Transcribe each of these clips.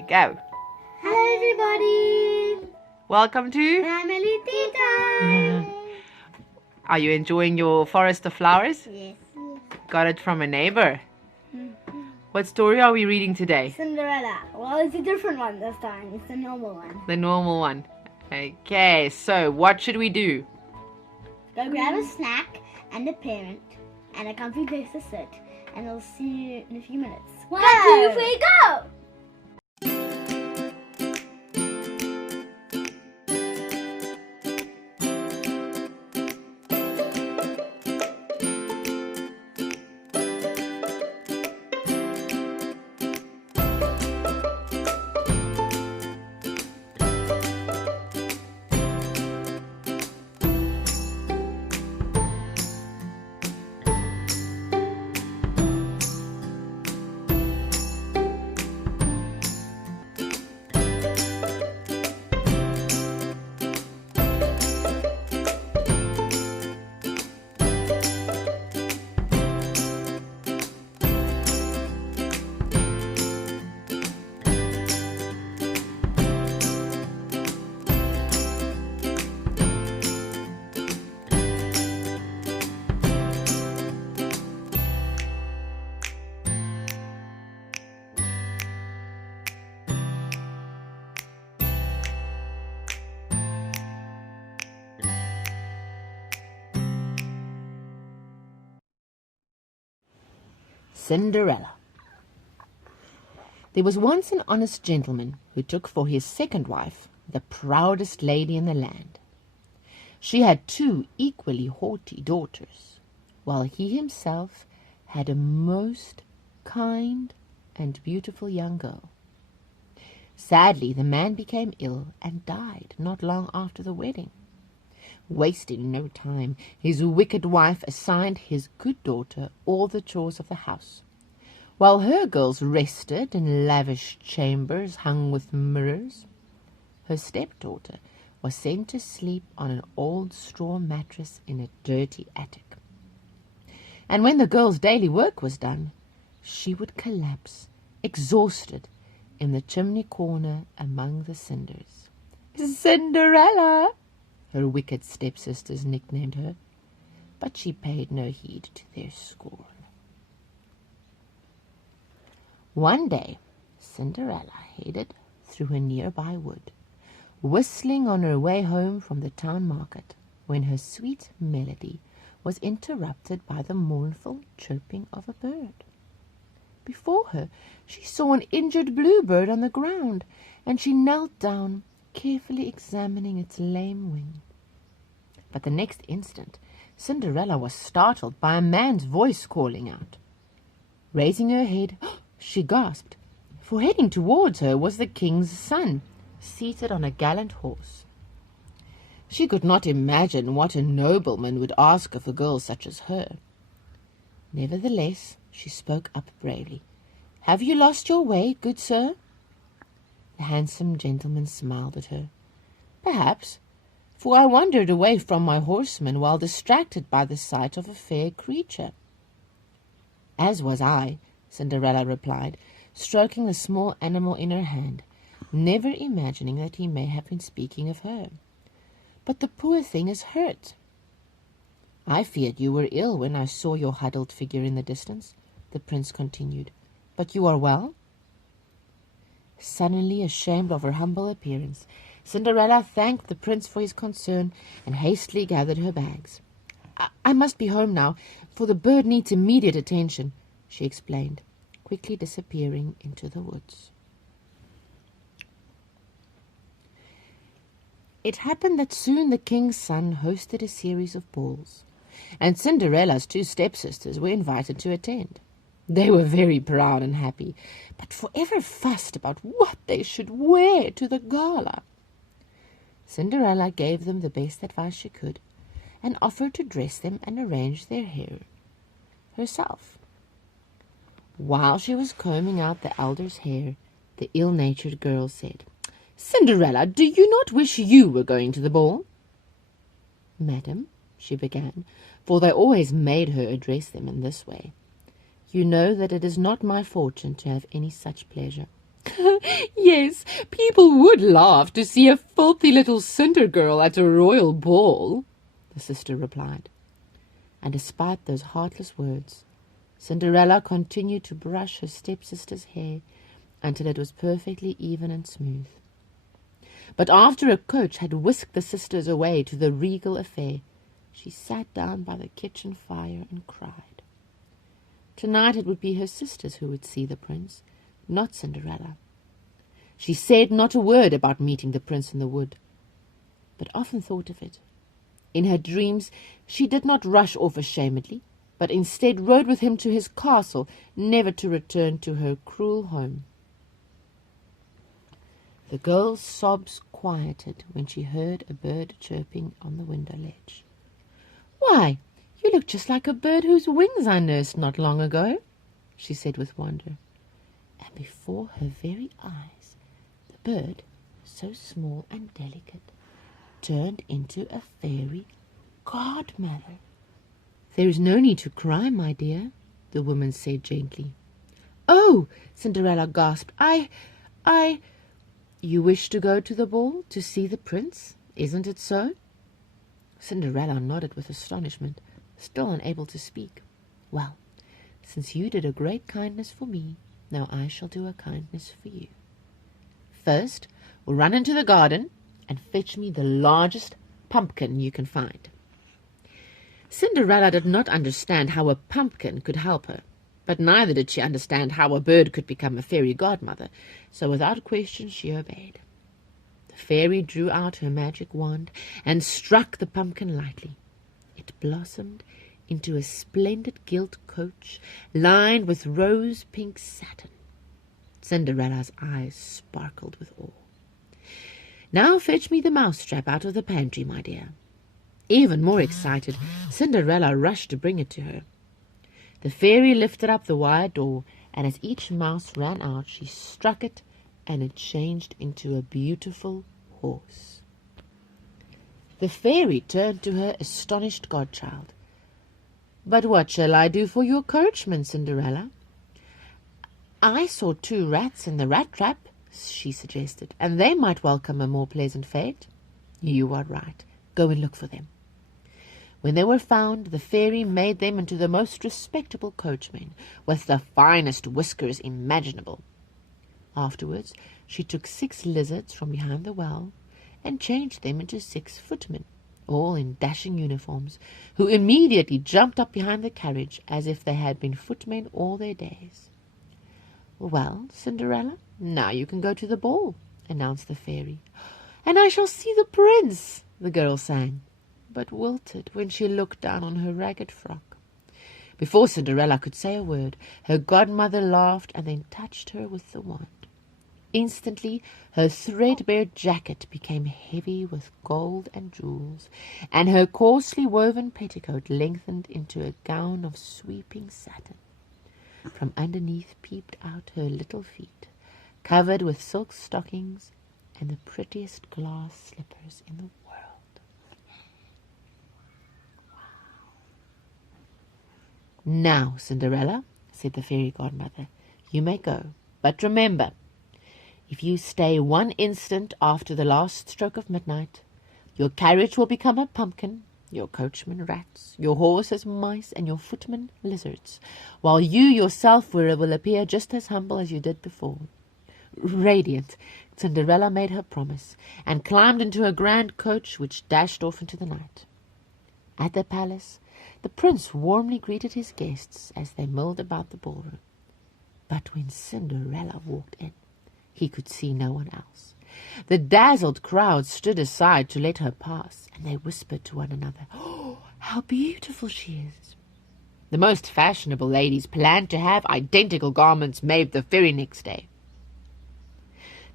Okay, go. Hello everybody! Welcome to... Family Teatime! Are you enjoying your forest of flowers? Yes. Got it from a neighbor. What story are we reading today? Cinderella. Well, it's a different one this time. It's the normal one. The normal one. Okay, so what should we do? Go grab a snack and a parent and a comfy place to sit, and I'll see you in a few minutes. 1, 2, 3, go! Cinderella. There was once an honest gentleman who took for his second wife the proudest lady in the land. She had 2 equally haughty daughters, while he himself had a most kind and beautiful young girl. Sadly, the man became ill and died not long after the wedding. Wasting no time, his wicked wife assigned his good daughter all the chores of the house, while her girls rested in lavish chambers hung with mirrors. Her stepdaughter was sent to sleep on an old straw mattress in a dirty attic. And when the girl's daily work was done, she would collapse, exhausted, in the chimney corner among the cinders. "Cinderella!" her wicked stepsisters nicknamed her, but she paid no heed to their scorn. One day, Cinderella headed through a nearby wood, whistling on her way home from the town market, when her sweet melody was interrupted by the mournful chirping of a bird. Before her, she saw an injured bluebird on the ground, and she knelt down, carefully examining its lame wing. But the next instant, Cinderella was startled by a man's voice calling out. Raising her head, she gasped, for heading towards her was the king's son, seated on a gallant horse. She could not imagine what a nobleman would ask of a girl such as her. Nevertheless, she spoke up bravely. "Have you lost your way, good sir?" The handsome gentleman smiled at her. "Perhaps, for I wandered away from my horseman while distracted by the sight of a fair creature." "As was I," Cinderella replied, stroking the small animal in her hand, never imagining that he may have been speaking of her. "But the poor thing is hurt." "I feared you were ill when I saw your huddled figure in the distance," the prince continued. "But you are well?" Suddenly ashamed of her humble appearance, Cinderella thanked the prince for his concern and hastily gathered her bags. I must be home now, for the bird needs immediate attention," she explained, quickly disappearing into the woods. It happened that soon the king's son hosted a series of balls, and Cinderella's 2 stepsisters were invited to attend. They were very proud and happy, but forever fussed about what they should wear to the gala. Cinderella gave them the best advice she could, and offered to dress them and arrange their hair herself. While she was combing out the elder's hair, the ill-natured girl said, "Cinderella, do you not wish you were going to the ball?" "Madam," she began, for they always made her address them in this way, "you know that it is not my fortune to have any such pleasure. Yes, people would laugh to see a filthy little cinder girl at a royal ball, the sister replied. And despite those heartless words, Cinderella continued to brush her stepsister's hair until it was perfectly even and smooth. But after a coach had whisked the sisters away to the regal affair, she sat down by the kitchen fire and cried. Tonight it would be her sisters who would see the prince, not Cinderella. She said not a word about meeting the prince in the wood, but often thought of it. In her dreams she did not rush off ashamedly, but instead rode with him to his castle, never to return to her cruel home. The girl's sobs quieted when she heard a bird chirping on the window ledge. "Why, you look just like a bird whose wings I nursed not long ago," she said with wonder. And before her very eyes, the bird, so small and delicate, turned into a fairy godmother. "There is no need to cry, my dear," the woman said gently. "Oh," Cinderella gasped, I... You wish to go to the ball to see the prince, isn't it so?" Cinderella nodded with astonishment, still unable to speak. "Well, since you did a great kindness for me, now I shall do a kindness for you. First, run into the garden and fetch me the largest pumpkin you can find." Cinderella did not understand how a pumpkin could help her, but neither did she understand how a bird could become a fairy godmother, so without question she obeyed. The fairy drew out her magic wand and struck the pumpkin lightly. It blossomed into a splendid gilt coach lined with rose-pink satin. Cinderella's eyes sparkled with awe. "Now fetch me the mousetrap out of the pantry, my dear." Even more excited, Cinderella rushed to bring it to her. The fairy lifted up the wire door, and as each mouse ran out, she struck it, and it changed into a beautiful horse. The fairy turned to her astonished godchild. "But what shall I do for your coachman, Cinderella?" "I saw 2 rats in the rat trap," she suggested, "and they might welcome a more pleasant fate." "You are right. Go and look for them." When they were found, the fairy made them into the most respectable coachmen, with the finest whiskers imaginable. Afterwards, she took 6 lizards from behind the well and changed them into 6 footmen, all in dashing uniforms, who immediately jumped up behind the carriage as if they had been footmen all their days. "Well, Cinderella, now you can go to the ball," announced the fairy. "And I shall see the prince," the girl sang, but wilted when she looked down on her ragged frock. Before Cinderella could say a word, her godmother laughed and then touched her with the wand. Instantly her threadbare jacket became heavy with gold and jewels, and her coarsely woven petticoat lengthened into a gown of sweeping satin. From underneath peeped out her little feet, covered with silk stockings and the prettiest glass slippers in the world. "Now, Cinderella," said the fairy godmother, "you may go, but remember, if you stay 1 instant after the last stroke of midnight, your carriage will become a pumpkin, your coachman rats, your horses mice, and your footmen lizards, while you yourself will appear just as humble as you did before." Radiant, Cinderella made her promise, and climbed into a grand coach which dashed off into the night. At the palace, the prince warmly greeted his guests as they milled about the ballroom. But when Cinderella walked in, he could see no one else. The dazzled crowd stood aside to let her pass, and they whispered to one another, "Oh, how beautiful she is!" The most fashionable ladies planned to have identical garments made the very next day.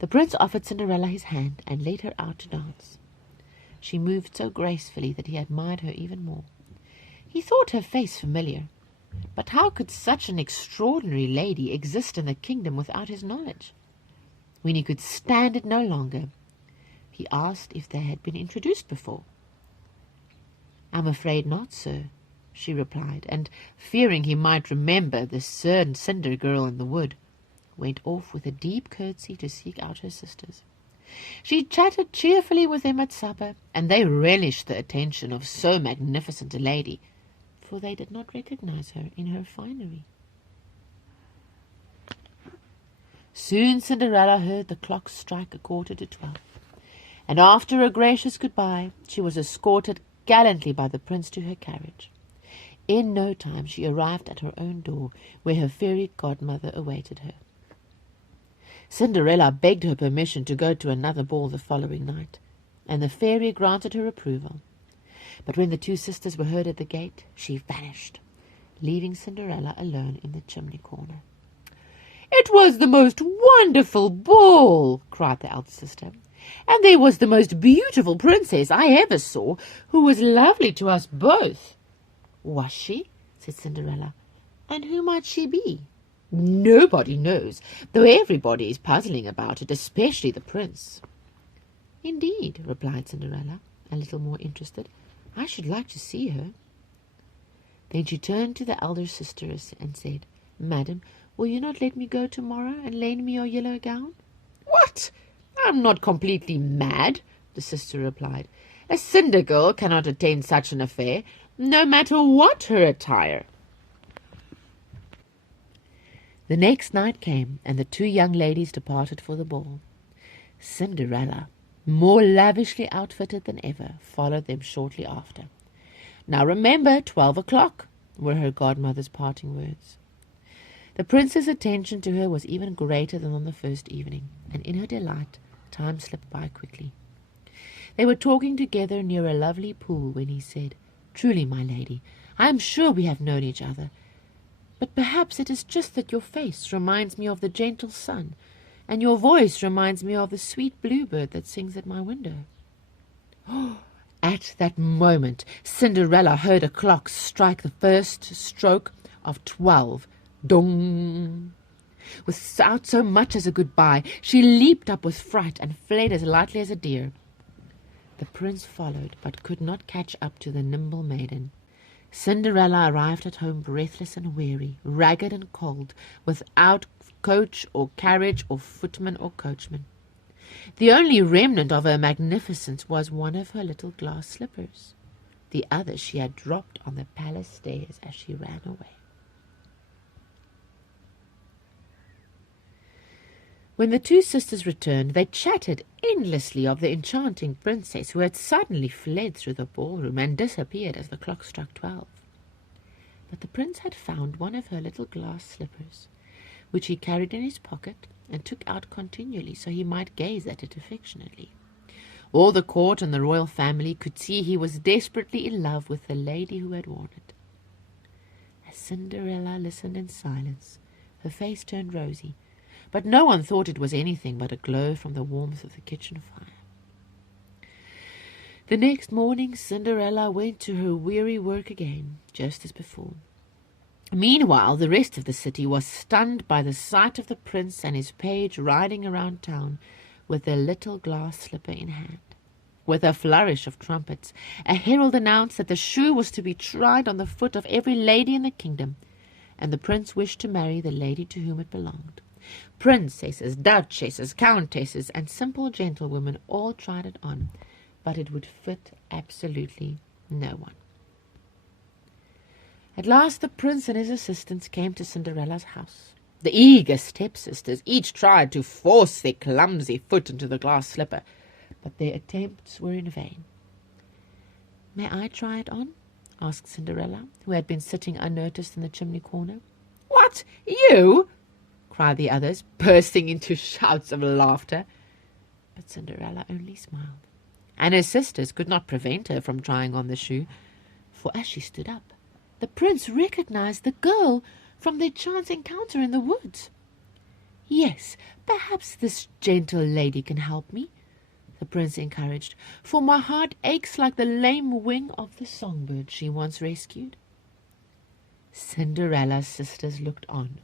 The prince offered Cinderella his hand and led her out to dance. She moved so gracefully that he admired her even more. He thought her face familiar, but how could such an extraordinary lady exist in the kingdom without his knowledge? When he could stand it no longer, he asked if they had been introduced before. "I'm afraid not, sir," she replied, and fearing he might remember the certain cinder girl in the wood, went off with a deep curtsy to seek out her sisters. She chatted cheerfully with them at supper, and they relished the attention of so magnificent a lady, for they did not recognize her in her finery. Soon Cinderella heard the clock strike 11:45, and after a gracious goodbye, she was escorted gallantly by the prince to her carriage. In no time she arrived at her own door, where her fairy godmother awaited her. Cinderella begged her permission to go to another ball the following night, and the fairy granted her approval. But when the two sisters were heard at the gate, she vanished, leaving Cinderella alone in the chimney corner. "It was the most wonderful ball," cried the eldest sister, "and there was the most beautiful princess I ever saw, who was lovely to us both." "Was she?" said Cinderella. "And who might she be?" "Nobody knows, though everybody is puzzling about it, especially the prince." "Indeed," replied Cinderella, a little more interested. "I should like to see her." Then she turned to the elder sister and said, "Madam, will you not let me go tomorrow and lend me your yellow gown?" "What? I'm not completely mad," the sister replied. "A cinder girl cannot attend such an affair, no matter what her attire." The next night came, and the two young ladies departed for the ball. Cinderella, more lavishly outfitted than ever, followed them shortly after. "Now remember, 12 o'clock," were her godmother's parting words. The prince's attention to her was even greater than on the first evening, and in her delight, time slipped by quickly. They were talking together near a lovely pool when he said, "Truly, my lady, I am sure we have known each other. But perhaps it is just that your face reminds me of the gentle sun, and your voice reminds me of the sweet bluebird that sings at my window." At that moment, Cinderella heard a clock strike the first stroke of 12. Dong! Without so much as a goodbye, she leaped up with fright and fled as lightly as a deer. The prince followed, but could not catch up to the nimble maiden. Cinderella arrived at home breathless and weary, ragged and cold, without coach or carriage or footman or coachman. The only remnant of her magnificence was one of her little glass slippers. The other she had dropped on the palace stairs as she ran away. When the two sisters returned, they chatted endlessly of the enchanting princess who had suddenly fled through the ballroom and disappeared as the clock struck 12. But the prince had found one of her little glass slippers, which he carried in his pocket and took out continually so he might gaze at it affectionately. All the court and the royal family could see he was desperately in love with the lady who had worn it. As Cinderella listened in silence, her face turned rosy, but no one thought it was anything but a glow from the warmth of the kitchen fire. The next morning Cinderella went to her weary work again, just as before. Meanwhile, the rest of the city was stunned by the sight of the prince and his page riding around town with their little glass slipper in hand. With a flourish of trumpets, a herald announced that the shoe was to be tried on the foot of every lady in the kingdom, and the prince wished to marry the lady to whom it belonged. Princesses, duchesses, countesses, and simple gentlewomen all tried it on, but it would fit absolutely no one. At last the prince and his assistants came to Cinderella's house. The eager stepsisters each tried to force their clumsy foot into the glass slipper, but their attempts were in vain. "May I try it on?" asked Cinderella, who had been sitting unnoticed in the chimney corner. "What, you?" cried the others, bursting into shouts of laughter. But Cinderella only smiled, and her sisters could not prevent her from trying on the shoe, for as she stood up, the prince recognized the girl from their chance encounter in the woods. "Yes, perhaps this gentle lady can help me," the prince encouraged, "for my heart aches like the lame wing of the songbird she once rescued." Cinderella's sisters looked on,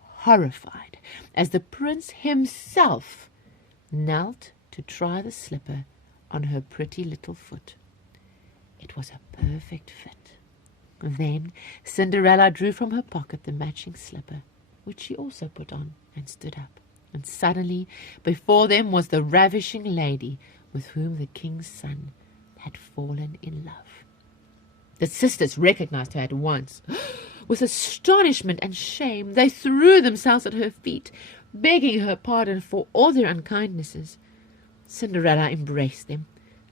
horrified, as the prince himself knelt to try the slipper on her pretty little foot. It was a perfect fit. Then Cinderella drew from her pocket the matching slipper, which she also put on and stood up. And suddenly before them was the ravishing lady with whom the king's son had fallen in love. The sisters recognized her at once. With astonishment and shame, they threw themselves at her feet, begging her pardon for all their unkindnesses. Cinderella embraced them,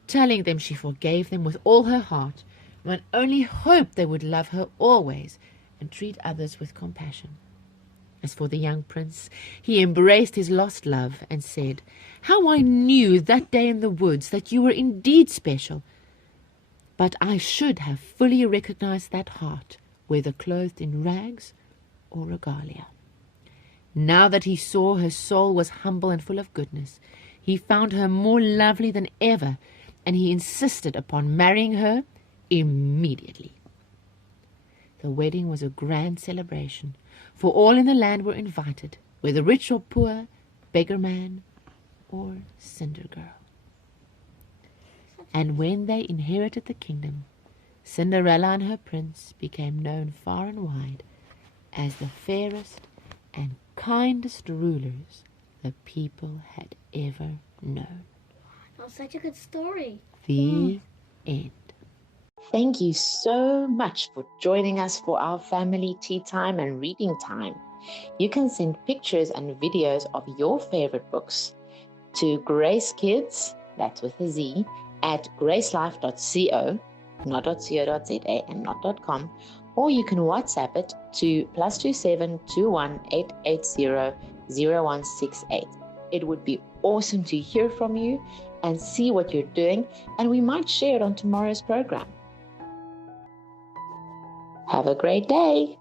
telling them she forgave them with all her heart, and only hoped they would love her always and treat others with compassion. As for the young prince, he embraced his lost love and said, "How I knew that day in the woods that you were indeed special! But I should have fully recognized that heart, whether clothed in rags or regalia." Now that he saw her soul was humble and full of goodness, he found her more lovely than ever, and he insisted upon marrying her immediately. The wedding was a grand celebration, for all in the land were invited, whether rich or poor, beggar man or cinder girl. And when they inherited the kingdom, Cinderella and her prince became known far and wide as the fairest and kindest rulers the people had ever known. That was such a good story. The end. Thank you so much for joining us for our family tea time and reading time. You can send pictures and videos of your favorite books to GraceKidz, that's with a Z, at gracelife.co, not .co.za and not .com, or you can WhatsApp it to +27 21 880 0168. It would be awesome to hear from you and see what you're doing, and we might share it on tomorrow's program. Have a great day.